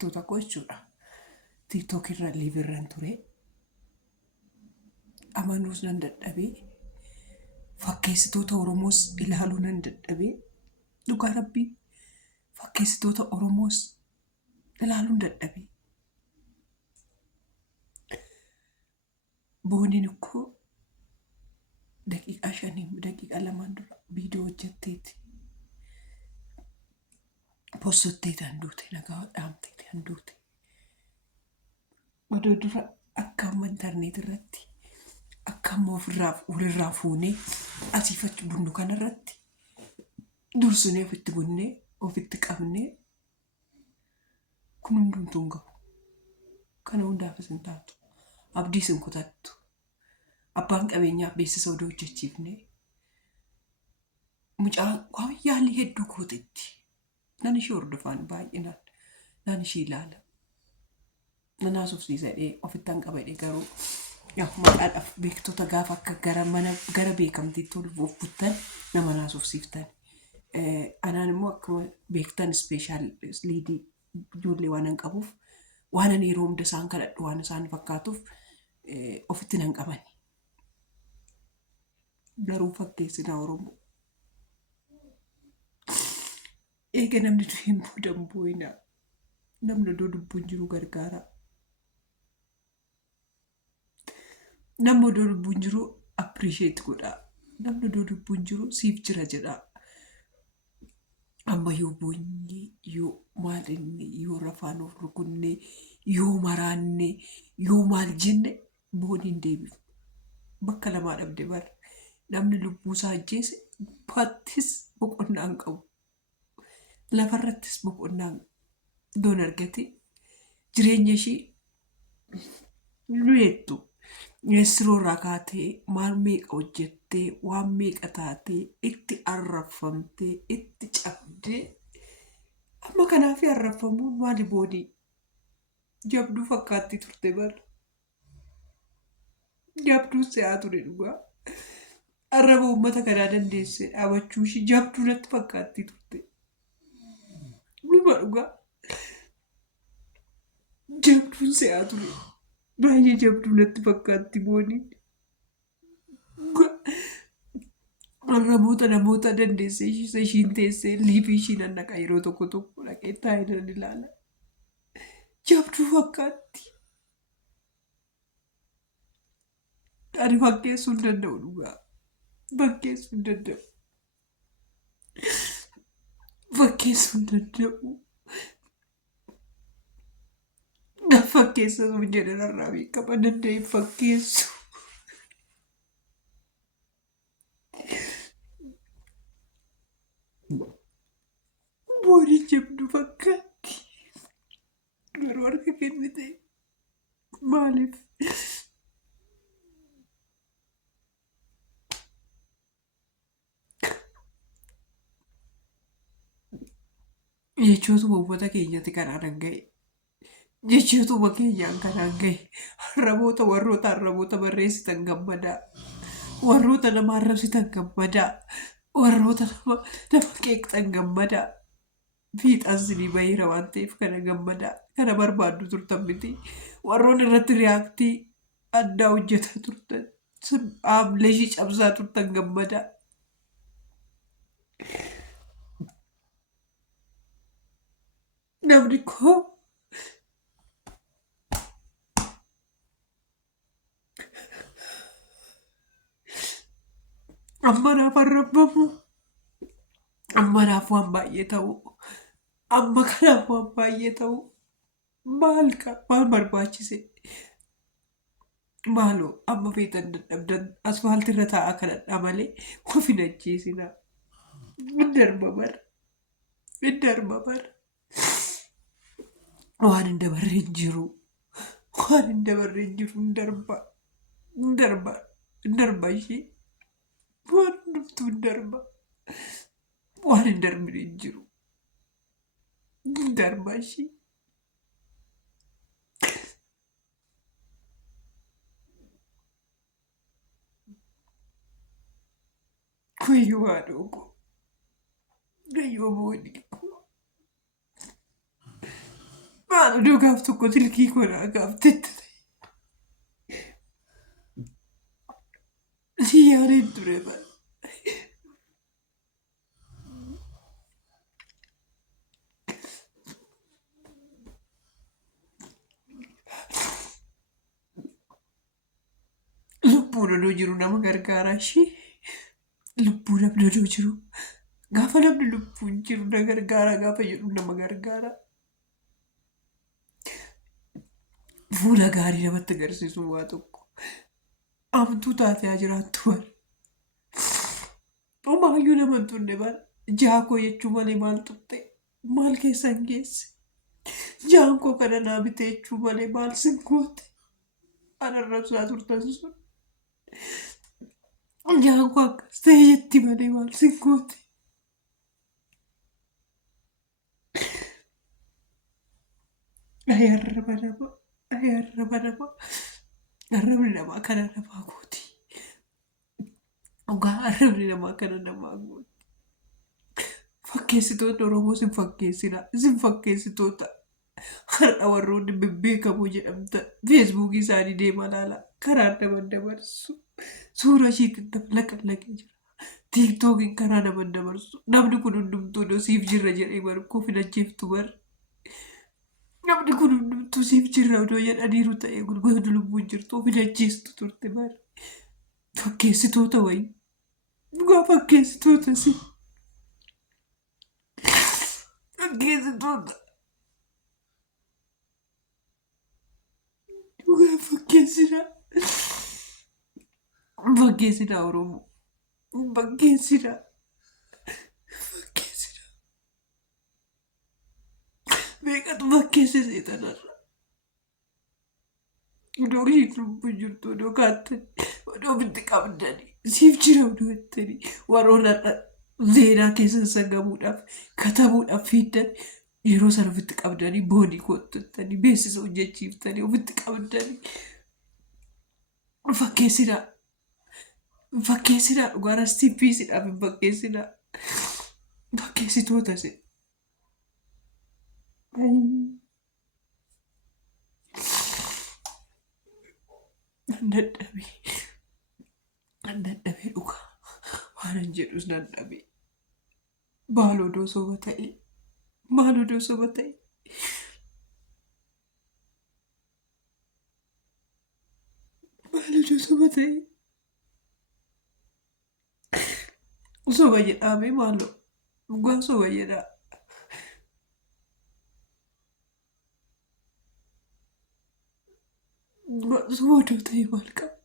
hordoftoota koo jechuudha. TikTok irra liivirran ture. Amanuus nan dadhabee fakkeessitoota Oromoos ilaaluu nan dadhabee dhugaa rabbii fakkeessitoota Oromoos ilaaluun dadhabee booniin koo daqiiqaa 5 daqiiqaa 2 dura viidiyoo hojjetteeti postotteetaan duute nagaa dhaamteetaan duute odoo dura akka amma intarneet irratti akka amma ofirraa fuunee asiifachi bunnu kanarratti dursinee ofitti bunnee ofitti qabnee kun hundumtuu hin gahu. Kana hundaaf isin taatu abdii isin kutattu abbaan qabeenyaa beeksisa odoo hojjechiifnee mucaa yaalii hedduu gootetti nan ishee hordofaan baay'inaan nan ishee ilaala nan haasofsiisadhee ofittaan qabadhee garuu maqaadhaaf beektota gaafa akka gara beekamtiitti ol buufuttan nama haasofsiiftan anaan immoo akkuma beektan ispeeshaal liidii ijoollee waan hin qabuuf waan ani yeroo hunda isaan kadhadhu waan isaan fakkaatuuf ofitti nan qabani. Garuu fakkeessina Oromoo. Eega namni du'een boodan boo'inaa namni odoo lubbuun jiru gargaara. Namni odoo lubbuun jiru appreciate godhaa. Namni odoo lubbuun jiru siif jira jedhaa. Amma yoo boonyee yoo maalinne yoo rafaan of rukunne yoo maraanne yoo maal jenne booniin deebiif bakka lamaa dhabde bar namni lubbuu isaa ajjeese gubbaattis boqonnaa hin qabu lafarrattis boqonnaa doon argate jireenya ishii nuyeettu Yesiroorraa kaatee maal meeqa hojjettee waan meeqa taatee itti arrafamtee itti cabdee amma kanaaf arrafamuun maali boonii jabduu fakkaatti turte bar jabduu se'aa ture dhugaa arraba uummata kanaa dandeesse dhaabachuu ishii jabduu natti fakkaatti turte dhuma dhugaa jabduun se'aa ture. Baay'ee jabduu natti fakkaatti booniin. Arraboota namoota dandeesse ishiin teessee liifii ishiin annaqa yeroo tokko dhaqee taa'ee ilaala. Jabduu fakkaatti. Ani fakkeessuu hin danda'u dhugaa. Fakkeessuu hin danda'u. Fakkeessuu hin danda'u. Fakkeessa sun jedhanarraa beekama danda'e fakkeessu. Booniin jabduu fakkaatti. Garuu harka kennite maaliif? Jechoota uffata keenyatti kanaan hanga'e. Jechoota keenyaan kanaan gahe arraboota warroota arraboota barreessitan gammadaa warroota nama arrabsitan gammadaa warroota nama qeeqxan gammadaa fiixaan sinii bahiira waan ta'eef kana gammadaa kana barbaaddu turtan miti warroon irratti riyaaktii addaa hojjetaa turtan haamlee ishii cabsaa turtan gammadaa. Namni koo amma naaf arrabamu amma naaf waan baay'ee ta'u amma kanaaf waan baay'ee ta'u maal barbaachise maaloo amma feetan dadhabdan asfaaltirra taa'aa kanadhaa malee of hin ajjeesinaa. Hin darbabar waan hin dabarre hin jiru hin darba ishee waan hundumtuu hin darba waan hin darbine hin jiru hin darba ishee. Kuyyuu haadhoo koo gayyoo boonii koo Maal gaaf tokko tilkii koonaa gaaftetti si yaadeen ture bara. Lubbuun odoo jiru nama gargaaraa ishee lubbuu namni odoo jiru gaafa namni lubbuun jiru na gargaara gaafa jedhu nama gargaara. Fuula gaarii namatti agarsiisu waa tokko amtuu taatee jiraattu bara. Homaayyuu nama hin tunne bara jaakoo jechuu malee maal tuqxe maal keessan geesse jaankoo kana naa bitee jechuu malee maal sin goote anarrabsaa turtan sun. Jaankoo akkas ta'e jetti malee maal sin goote. Arraba namaa arraba namaa arrabni namaa kana namaa gooti. Dhugaa arrabni namaa kana namaa gooti. Fakkeessitoota Oromoo sin fakkeessina sin fakkeessitoota har'a warroonni bebbeekamoo jedhamta feesbuukii isaanii deemaa laala karaa nama dabarsu suura ishiitti laqallaqee jira. Tiiktookiin karaa nama dabarsu namni kun hundumtuu odoo siif jirra jedhee barkoo filacheeftu bara. Namni kun hundumtuu siif jirra odoo jedhaniiru ta'ee gurgurdu lubbuun jirtu filacheesstu turte bara. Fakkeessitoota wayii dhugaa fakkeessitoota si fakkeessitoota dhugaa fakkeessina fakkeessina Oromoo fakkeessina fakkeessina meeqatu fakkeesse seetanarra odoo ishiin lubbuun jirtu odoo kaattanii odoo ofitti qabdanii siif jira odoo jettanii warroota zeenaa keessan sagamuudhaaf katabuudhaaf fiiddan yeroo sana ofitti qabdanii boodii koottanii beeksisa hojjechiiftanii ofitti qabdanii fakkeessinaa fakkeessinaa dhugaa rastiippiisidhaaf hin fakkeessinaa fakkeessitoota se. Dadhabee dhugaa waanan jedhus dadhabee maal odoo soba ta'e maal odoo soba ta'e maal odoo soba ta'e soba jedhamee maaloo dhugaa soba jedhaa. Soba odoo ta'e maal qaba